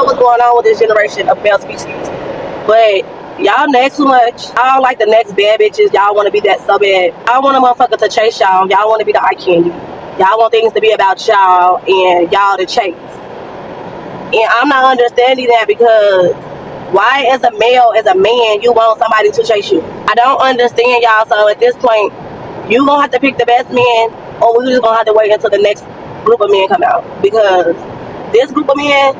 know what's going on with this generation of male species. But y'all next too much. Y'all like the next bad bitches. Y'all want to be that so bad. Y'all want a motherfucker to chase y'all. Y'all want to be the eye candy. Y'all want things to be about y'all and y'all to chase. And I'm not understanding that because why as a male, as a man, you want somebody to chase you? I don't understand y'all. So at this point, you gonna have to pick the best man, or we just gonna have to wait until the next group of men come out. Because this group of men,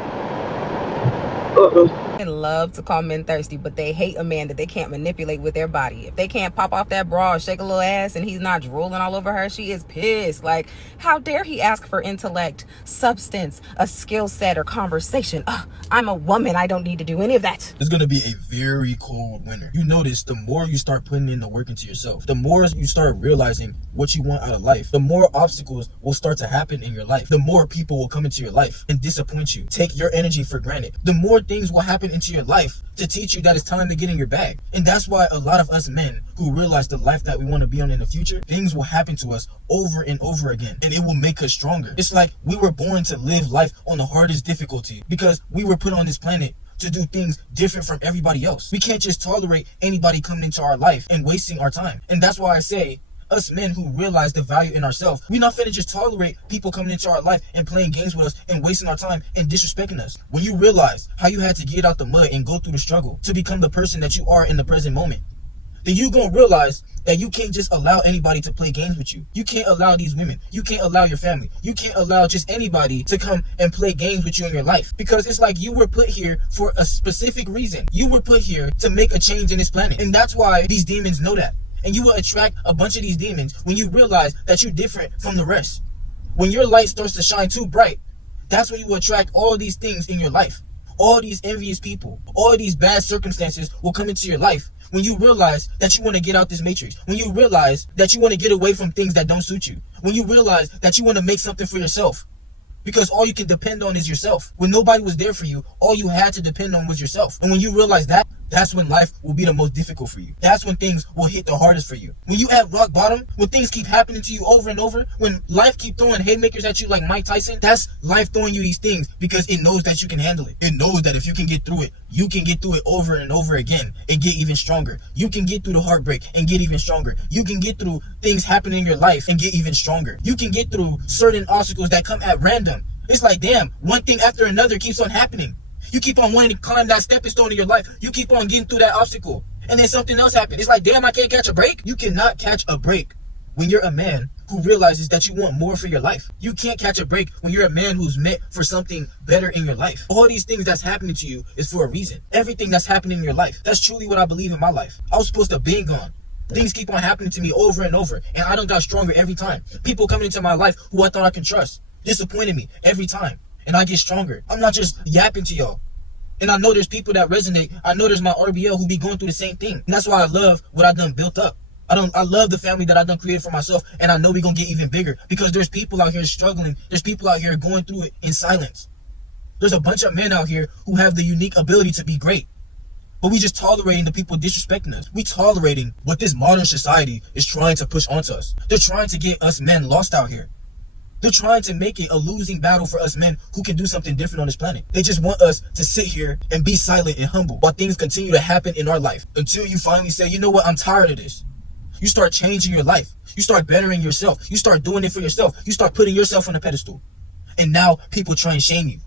love to call men thirsty, but they hate a man that they can't manipulate with their body. If they can't pop off that bra or shake a little ass and he's not drooling all over her, she is pissed. Like, how dare he ask for intellect, substance, a skill set, or conversation? I'm a woman. I don't need to do any of that. It's gonna be a very cold winter. You notice the more you start putting in the work into yourself, the more you start realizing what you want out of life, the more obstacles will start to happen in your life, the more people will come into your life and disappoint you, take your energy for granted, the more things will happen into your life to teach you that it's time to get in your bag. And that's why a lot of us men who realize the life that we want to be on in the future, things will happen to us over and over again, and it will make us stronger. It's like we were born to live life on the hardest difficulty because we were put on this planet to do things different from everybody else. We can't just tolerate anybody coming into our life and wasting our time. And that's why I say, us men who realize the value in ourselves, we're not finna just tolerate people coming into our life and playing games with us and wasting our time and disrespecting us. When you realize how you had to get out the mud and go through the struggle to become the person that you are in the present moment, then you gonna realize that you can't just allow anybody to play games with you. You can't allow these women. You can't allow your family. You can't allow just anybody to come and play games with you in your life. Because it's like you were put here for a specific reason. You were put here to make a change in this planet. And that's why these demons know that. And you will attract a bunch of these demons when you realize that you're different from the rest. When your light starts to shine too bright, that's when you will attract all these things in your life. All these envious people, all these bad circumstances will come into your life when you realize that you want to get out this matrix. When you realize that you want to get away from things that don't suit you. When you realize that you want to make something for yourself. Because all you can depend on is yourself. When nobody was there for you, all you had to depend on was yourself. And when you realize that, that's when life will be the most difficult for you. That's when things will hit the hardest for you. When you at rock bottom, when things keep happening to you over and over, when life keep throwing haymakers at you like Mike Tyson, that's life throwing you these things because it knows that you can handle it. It knows that if you can get through it, you can get through it over and over again and get even stronger. You can get through the heartbreak and get even stronger. You can get through things happening in your life and get even stronger. You can get through certain obstacles that come at random. It's like, damn, one thing after another keeps on happening. You keep on wanting to climb that stepping stone in your life. You keep on getting through that obstacle. And then something else happens. It's like, damn, I can't catch a break. You cannot catch a break when you're a man who realizes that you want more for your life. You can't catch a break when you're a man who's meant for something better in your life. All these things that's happening to you is for a reason. Everything that's happening in your life. That's truly what I believe in my life. I was supposed to be gone. Things keep on happening to me over and over. And I done got stronger every time. People coming into my life who I thought I could trust disappointed me every time. And I get stronger. I'm not just yapping to y'all. And I know there's people that resonate. I know there's my RBL who be going through the same thing. And that's why I love what I done built up. I love the family that I done created for myself. And I know we gonna get even bigger. Because there's people out here struggling. There's people out here going through it in silence. There's a bunch of men out here who have the unique ability to be great. But we just tolerating the people disrespecting us. We tolerating what this modern society is trying to push onto us. They're trying to get us men lost out here. They're trying to make it a losing battle for us men who can do something different on this planet. They just want us to sit here and be silent and humble while things continue to happen in our life until you finally say, you know what, I'm tired of this. You start changing your life. You start bettering yourself. You start doing it for yourself. You start putting yourself on a pedestal. And now people try and shame you.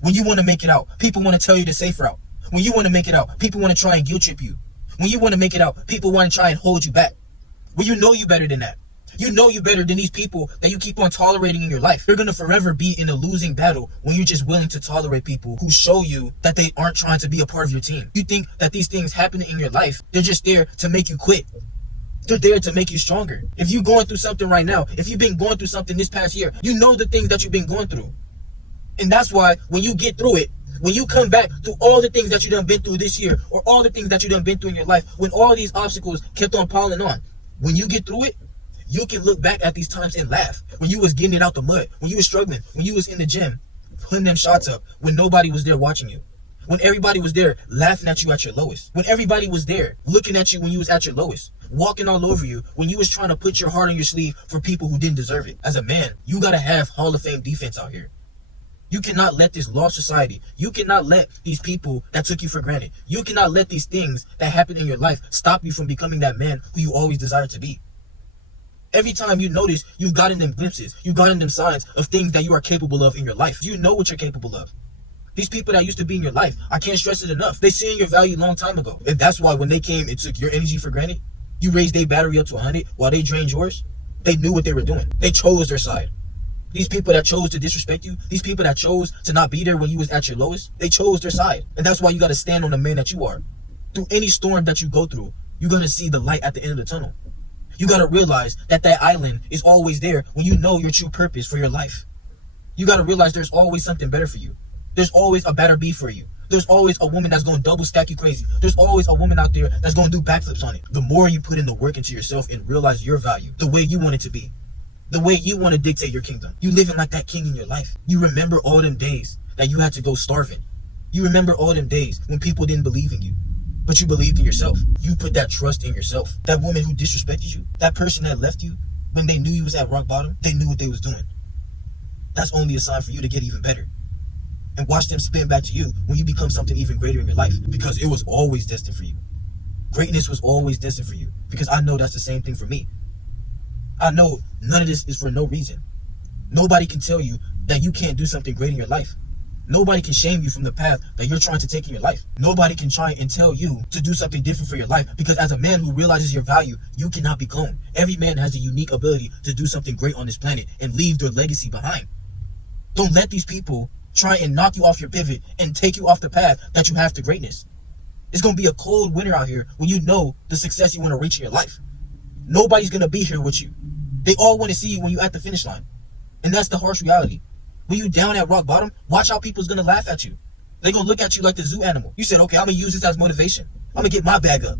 When you want to make it out, people want to tell you the safe route. When you want to make it out, people want to try and guilt trip you. When you want to make it out, people want to try and hold you back. When you know you better than that. You know you better than these people that you keep on tolerating in your life. You're going to forever be in a losing battle when you're just willing to tolerate people who show you that they aren't trying to be a part of your team. You think that these things happening in your life, they're just there to make you quit. They're there to make you stronger. If you're going through something right now, if you've been going through something this past year, you know the things that you've been going through. And that's why when you get through it, when you come back through all the things that you done been through this year, or all the things that you done been through in your life, when all these obstacles kept on piling on, when you get through it, you can look back at these times and laugh. When you was getting it out the mud, when you was struggling, when you was in the gym, putting them shots up, when nobody was there watching you. When everybody was there laughing at you at your lowest. When everybody was there looking at you when you was at your lowest. Walking all over you when you was trying to put your heart on your sleeve for people who didn't deserve it. As a man, you gotta have Hall of Fame defense out here. You cannot let this lost society, you cannot let these people that took you for granted, you cannot let these things that happen in your life stop you from becoming that man who you always desired to be. Every time you notice, you've gotten them glimpses, you've gotten them signs of things that you are capable of in your life. You know what you're capable of. These people that used to be in your life, I can't stress it enough. They seen your value a long time ago. And that's why when they came and took your energy for granted, you raised their battery up to 100 while they drained yours. They knew what they were doing. They chose their side. These people that chose to disrespect you, these people that chose to not be there when you was at your lowest, they chose their side. And that's why you got to stand on the man that you are. Through any storm that you go through, you got to see the light at the end of the tunnel. You got to realize that that island is always there when you know your true purpose for your life. You got to realize there's always something better for you. There's always a better be for you. There's always a woman that's going to double stack you crazy. There's always a woman out there that's going to do backflips on it. The more you put in the work into yourself and realize your value, the way you want it to be, the way you want to dictate your kingdom, you living like that king in your life. You remember all them days that you had to go starving. You remember all them days when people didn't believe in you, but you believed in yourself. You put that trust in yourself. That woman who disrespected you, that person that left you when they knew you was at rock bottom, they knew what they was doing. That's only a sign for you to get even better. And watch them spin back to you when you become something even greater in your life, because it was always destined for you. Greatness was always destined for you, because I know that's the same thing for me. I know none of this is for no reason. Nobody can tell you that you can't do something great in your life. Nobody can shame you from the path that you're trying to take in your life. Nobody can try and tell you to do something different for your life, because as a man who realizes your value, you cannot be cloned. Every man has a unique ability to do something great on this planet and leave their legacy behind. Don't let these people try and knock you off your pivot and take you off the path that you have to greatness. It's going to be a cold winter out here when you know the success you want to reach in your life. Nobody's going to be here with you. They all want to see you when you're at the finish line. And that's the harsh reality. When you down at rock bottom, watch how people's going to laugh at you. They're going to look at you like the zoo animal. You said, okay, I'm going to use this as motivation. I'm going to get my bag up.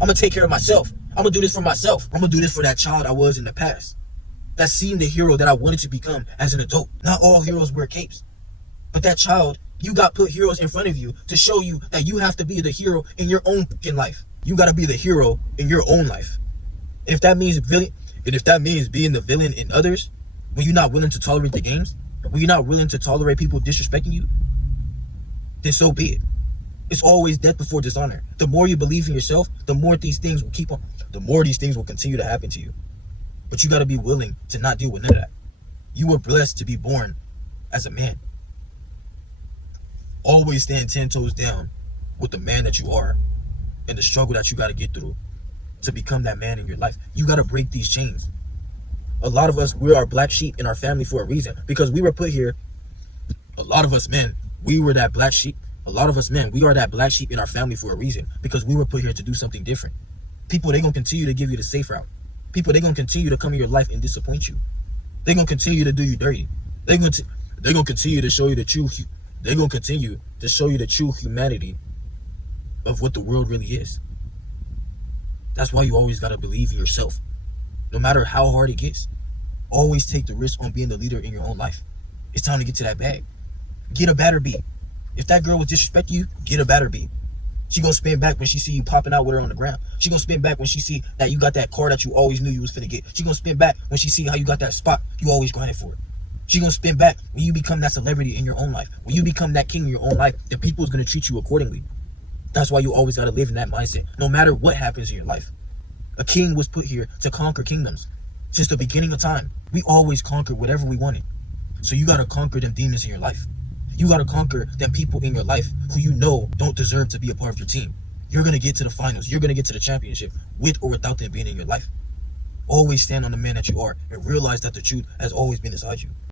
I'm going to take care of myself. I'm going to do this for myself. I'm going to do this for that child I was in the past that seemed the hero that I wanted to become as an adult. Not all heroes wear capes. But that child, you got put heroes in front of you to show you that you have to be the hero in your own life. You got to be the hero in your own life. And if that means being the villain in others, when you're not willing to tolerate the games, when you're not willing to tolerate people disrespecting you, then so be it. It's always death before dishonor. The more you believe in yourself, the more these things will continue to happen to you. But you got to be willing to not deal with none of that. You were blessed to be born as a man. Always stand 10 toes down with the man that you are and the struggle that you got to get through to become that man in your life. You got to break these chains. A lot of us, we are black sheep in our family for a reason, because we were put here. A lot of us men, we were that black sheep. A lot of us men, we are that black sheep in our family for a reason, because we were put here to do something different. People, they're going to continue to give you the safe route. People, they're going to continue to come in your life and disappoint you. They're going to continue to do you dirty. They're going to continue to show you the truth. They're going to continue to show you the true humanity of what the world really is. That's why you always got to believe in yourself. No matter how hard it gets, always take the risk on being the leader in your own life. It's time to get to that bag. Get a batter beat. If that girl was disrespecting you, get a batter beat. She gonna spin back when she see you popping out with her on the ground. She gonna spin back when she see that you got that car that you always knew you was finna get. She gonna spin back when she see how you got that spot you always grinded for it. She gonna spin back when you become that celebrity in your own life. When you become that king in your own life, the people is gonna treat you accordingly. That's why you always gotta live in that mindset, no matter what happens in your life. A king was put here to conquer kingdoms. Since the beginning of time, we always conquered whatever we wanted. So you gotta conquer them demons in your life. You gotta conquer them people in your life who you know don't deserve to be a part of your team. You're gonna get to the finals. You're gonna get to the championship with or without them being in your life. Always stand on the man that you are and realize that the truth has always been inside you.